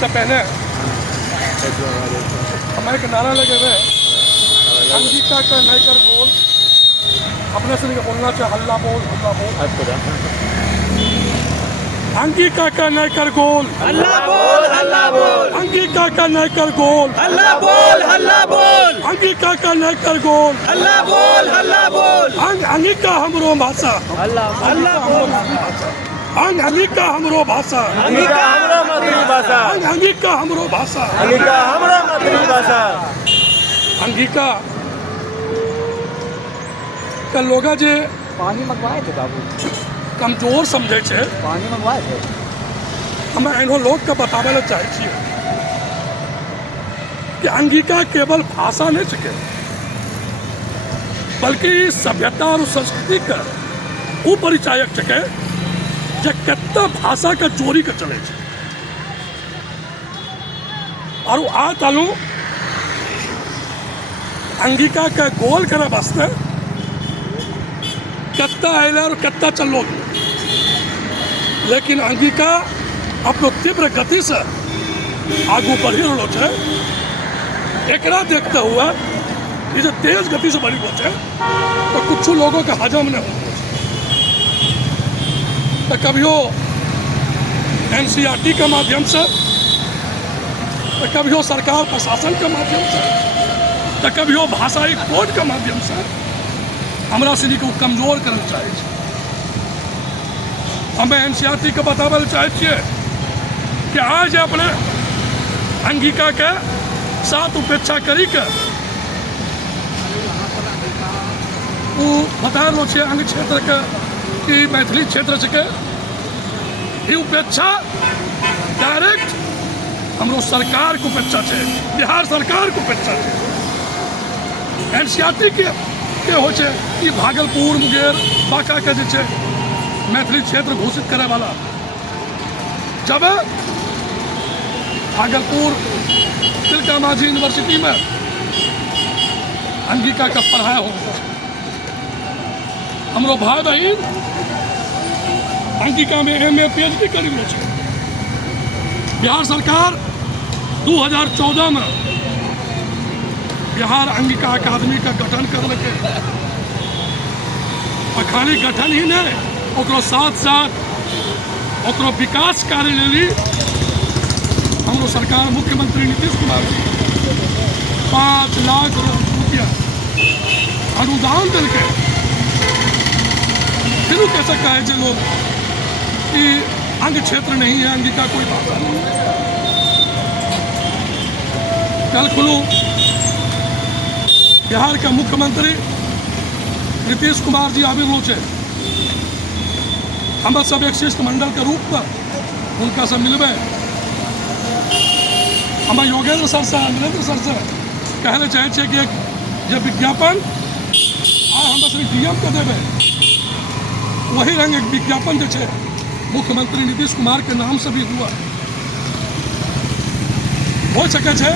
सबसे पहले हमारे एक नारा लगे हुए अंगिका का नहीं कर बोल, अपने से नहीं बोलना चाहिए हल्ला बोल हल्ला बोल। अंगिका का नहीं कर गोल, हल्ला बोल हल्ला बोल, अंगिका का नहीं कर गोल, हल्ला बोल हल्ला बोल, अंगिका का नहीं कर गोल, हल्ला बोल हल्ला बोल, अंगिका हमरो भाषा, हल्ला बोल, अंगिका हमरो भाषा, अंगिका हमरो मातृभाषा, अंगिका हमरो भाषा, अंगिका हमरो मातृभाषा। अंगिका का लोग जे पानी मंगवाए थे बाबू, कमजोर समझे छे, पानी मंगवाए थे। हम एनो लोग के बतावे ला चाहे छिए कि अंगिका केवल भाषा नहीं छे, बल्कि सभ्यता और संस्कृति का वो परिचायक छे जे कितना भाषा का चोरी के चले छे। और आ तालू अंगिका का गोल करे वास्ते कितना आयला और कितना चलो, लेकिन अंगिका अपनो तीव्र गति से आगू बढ़ी रहो छे। एकरा देखते हुए ये जो तेज गति से बढ़ी रहो छे तो कुछ लोगों के हजम नहीं हो, तो कभियो NCERT के माध्यम से, तो कभियो सरकार प्रशासन के माध्यम से, तो कभियो भाषाई कोड के माध्यम से हमरा सनी को कमजोर करना चाहे छे। हमें NCERT के बतावे चाहे छिए कि आज अपने अंगिका के साथ उपेक्षा करी के वो बता रहे छे अंग क्षेत्र के कि मैथिली क्षेत्र के ये उपेक्षा डायरेक्ट हमरो सरकार को उपेक्षा छे, बिहार सरकार को उपेक्षा छे। NCERT के हो छे कि भागलपुर मुंगेर बांका के जे छे मैथिली क्षेत्र घोषित करे वाला, जब भागलपुर तिलका माझी यूनिवर्सिटी में अंगिका का पढ़ाई हो, हमरो भाई बहन अंगिका में MA PhD करी लो छे। बिहार सरकार 2014 में बिहार अंगिका अकादमी का गठन करलके, और खाली गठन ही नहीं, ओकरो साथ साथ ओकरो विकास कार्य लेली हमरो सरकार मुख्यमंत्री नीतीश कुमार 5 लाख रुपया अनुदान दिलके। फिर कैसे कहे जे लोग कि अंग क्षेत्र नहीं है, अंगिका कोई भाषा नहीं है। कल खुलू बिहार का मुख्यमंत्री नीतीश कुमार जी आबिर छे, हम सब एक शिष्टमंडल के रूप में उनका से मिलबे। हम योगेंद्र सर से, नरेंद्र सर से कहना चाहे छे कि एक जो विज्ञापन आज हम DM को देवे, वही रंग एक विज्ञापन जो छे मुख्यमंत्री नीतीश कुमार के नाम से भी हुआ हो सके छे।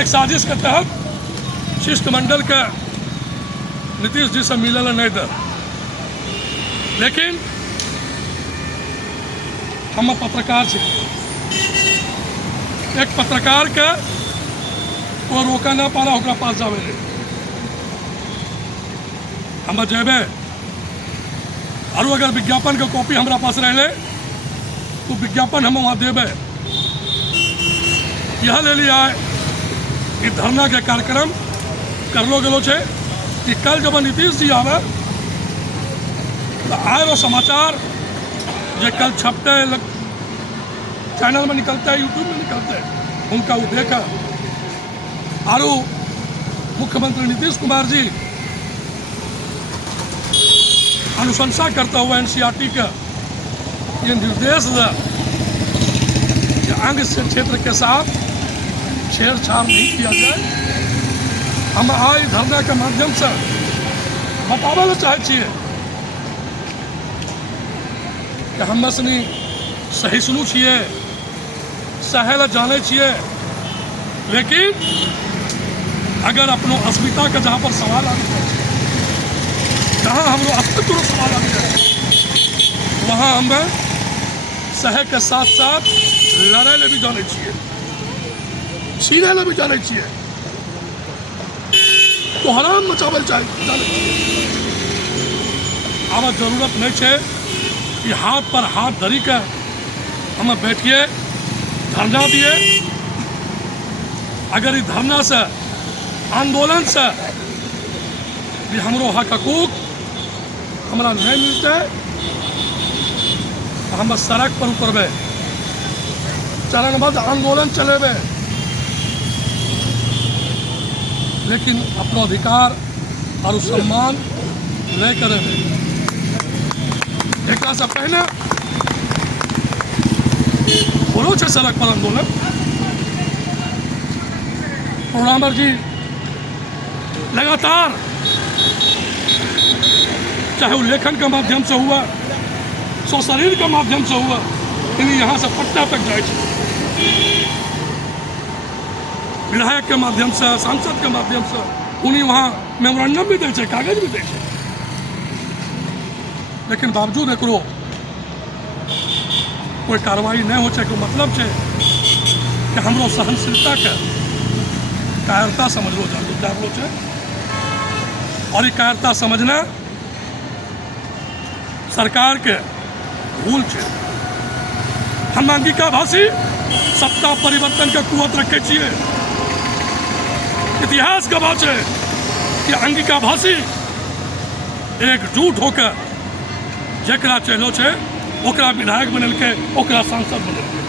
एक साजिश के तहत शिष्टमंडल के नीतीश जी से मिलल नहीं दे, लेकिन हम पत्रकार छे, एक पत्रकार के वो रोका ना पारा ओकरा पास जावे ले, हम जेबे और अगर विज्ञापन के कॉपी हमारा पास रहे तो विज्ञापन हम वहाँ देवे। यह ले लिया कि धरना के कार्यक्रम करलो गेलो छे कि कल जब नीतीश जी आवे तो आए वो समाचार जो कल छपते चैनल में निकलते हैं, YouTube में निकलते हैं, उनका वो देखा। और मुख्यमंत्री नीतीश कुमार जी अनुशंसा करता हुआ NCERT का ये निर्देश दिया कि अंग क्षेत्र के साथ छेड़छाड़ नहीं किया जाए। हम आज धरना के माध्यम से बतावे ला चाहे छिए कि हम सनी सहिष्णु छिए, सहे ला जाने छिए, लेकिन अगर अपनो अस्मिता के जहाँ पर सवाल आ जाए, जहाँ हम लोग अस्तित्व का सवाल आ जाए, वहाँ हमें सहे के साथ साथ लड़े ले भी जाने छिए, छीने ले भी जाने छिए, तो हराम मचावल जाने छिए। अब जरूरत नहीं है कि हाथ पर हाथ धरी कर हम बैठिए धरना दिए। अगर इस धरना से आंदोलन से भी हमरो हक हकूक हमरा नहीं मिलते तो हम सड़क पर उतरबे, चरणबद्ध आंदोलन चलेबे, लेकिन अपना अधिकार और सम्मान नहीं करेंगे। एक से पहले बोलो छे सड़क पर आंदोलन, प्रोग्रामर जी लगातार चाहे वो लेखन के माध्यम से हुआ, सो शरीर के माध्यम से हुआ, यानी यहाँ से पटना तक जाए, विधायक के माध्यम से, सांसद के माध्यम से उन्हीं वहाँ मेमोरेंडम भी दे, कागज भी दे, लेकिन बावजूद एक कोई कार्रवाई नहीं हो, को मतलब है कि हमरो सहनशीलता के कायरता समझ लो जागलो है। और ये कायरता समझना सरकार के भूल है। हम अंगिका भाषी सत्ता परिवर्तन के कुवत रखे छिए। इतिहास का बात है कि अंगिका भाषी एकजुट होकर जकरा चलो छे ओकरा विधायक बनल के, ओकरा सांसद बनल के।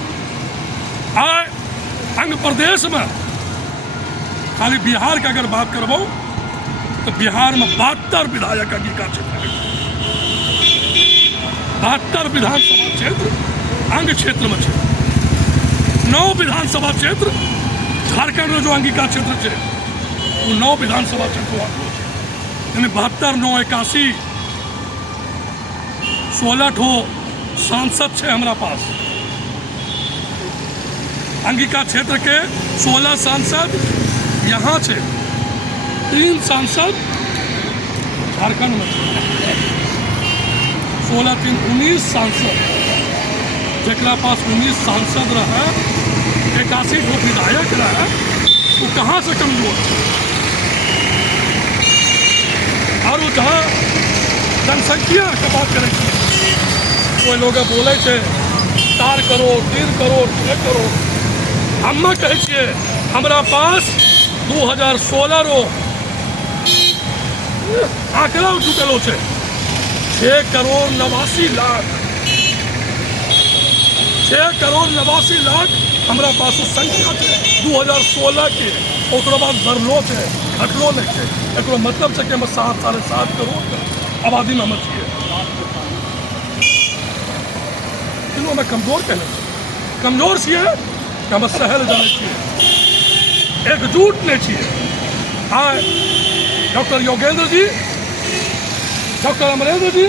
आय अंग प्रदेश में खाली बिहार के अगर बात करबो तो बिहार में 72 विधायक अंगिका क्षेत्र में, 72 विधानसभा क्षेत्र अंग क्षेत्र में है। 9 विधानसभा क्षेत्र झारखंड में जो अंगिका क्षेत्र है वो 9 विधानसभा क्षेत्र यानी 72, 9, 81, 16 ठो सांसद है हमारा पास। अंगिका क्षेत्र के 16 सांसद यहाँ है, 3 सांसद झारखंड में, 16, 3, 19 सांसद, जकरा पास 19 सांसद रहा, 81 ठो विधायक रहा, वो कहाँ से कमजोर है। और वो जहाँ जनसंख्या के बात करें, कोई लोग बोले 4 करोड़ 3 करोड़ 6 करोड़, हम कहे छिए हमारा पास 2016 रो आंकड़ा जुटलो है 6 करोड़ 89 लाख, 6 करोड़ 89 लाख हमारा पास संख्या है 2016 के। ओकरो बाद बढ़लो है, घटलो नहीं है। एक मतलब है कि हम 7, 7.5 करोड़ के आबादी में छिए। तीनों में कमजोर कहने कमजोर छिए कि हम शहर जाने छिए, एकजुट नहीं छिए। हाँ, डॉक्टर योगेंद्र जी, डॉक्टर अमरेंद्र जी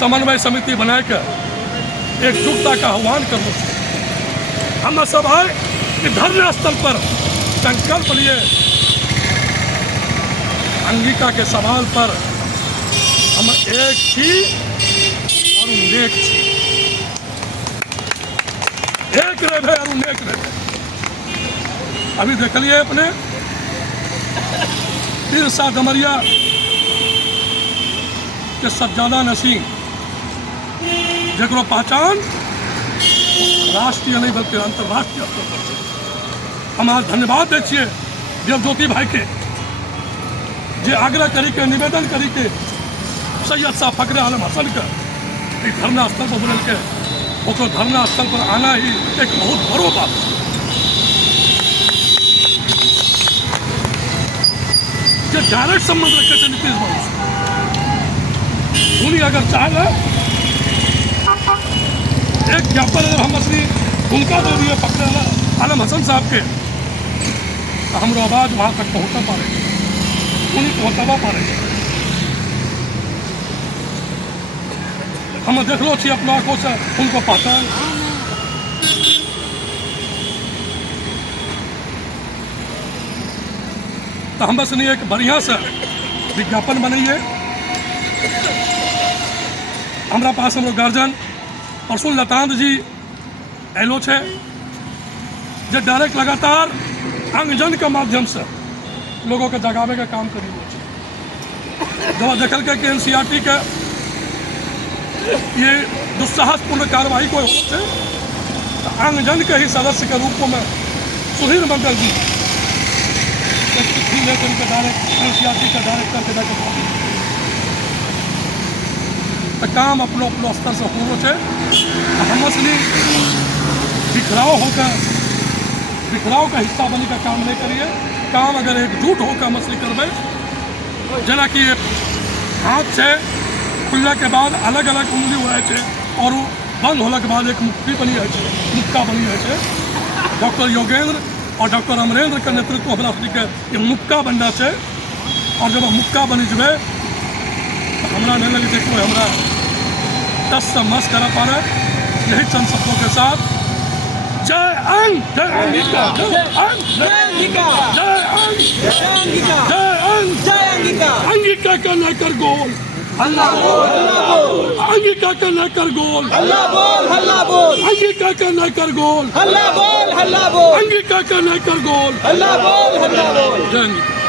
समन्वय समिति बनाकर एकजुटता का आह्वान करना चाहिए। हम सब आए कि धरना स्थल पर संकल्प लिए अंगिका के सवाल पर हम एक थी और नेक थी, एक रहे और नेक रहे। अभी देख लिए अपने बिरसा डमरिया के सज्जादा नसीम, जकरो पहचान राष्ट्रीय नहीं बल्कि अंतर्राष्ट्रीय स्तर पर। हम आज धन्यवाद दे छिए देवज्योति भाई के, जे आग्रह करी के, निवेदन करी के सैयद शाह फखरे आलम हसन का धरना स्थल पर बुलल के, ओकर धरना स्थल पर आना ही एक बहुत बड़ो बात है। जो डायरेक्ट संबंध रखे थे नीतीश बाबू से, उन्हीं अगर चाहे एक ज्ञापन अगर हम असली उनका दे दिए फखरे आलम हसन साहब के, तो हमारो आवाज़ वहाँ तक पहुँचा पा रहे, उन्हीं पहुँचावा पा रहे। हम देख लो छी अपना आँखों से उनको पहचान। तो हम बस नहीं एक बढ़िया से विज्ञापन बनाइए। हमारा पास हम लोग गार्जियन प्रसून लतांत जी एलो छे जो डायरेक्ट लगातार अंगजन के माध्यम से लोगों के जगावे के काम करी रहल छे। जब देखल के NCERT के ये दुस्साहसपूर्ण कार्रवाई कोई हो छे तो अंगजन के ही सदस्य के रूप में सुधीर मंडल जी एक चिट्ठी लेकर के डायरेक्ट NCERT के डायरेक्टर के जाके कहा तो काम अपनो अपनो स्तर से हो छे। हम असली बिखराव होकर बिखराव का हिस्सा बनी का काम नहीं करिए। काम अगर एकजुट होकर मसली करबे जना कि एक हाथ से खुलने के बाद अलग अलग उंगली हुए छे और वो बंद होने के बाद एक मुक्की बनी है मुक्का बनी है। डॉक्टर योगेंद्र और डॉक्टर अमरेंद्र के नेतृत्व हमरा के ये मुक्का बनना है और जब मुक्का बनी जबे तो हमरा नहीं लगे कोई हमरा 10 से मस करा पा रहे। यही चंद शब्दों के साथ जय अंग जय अंगिका जय अंग जय अंगिका जय अंग जय अंगिका जय अंग जय अंगिका अंगिका का लेकर गोल अल्लाह बोल अंगिका का लेकर गोल अल्लाह बोल अंगिका का लेकर गोल अल्लाह बोल अंगिका का लेकर गोल अल्लाह बोल जय अंगिका।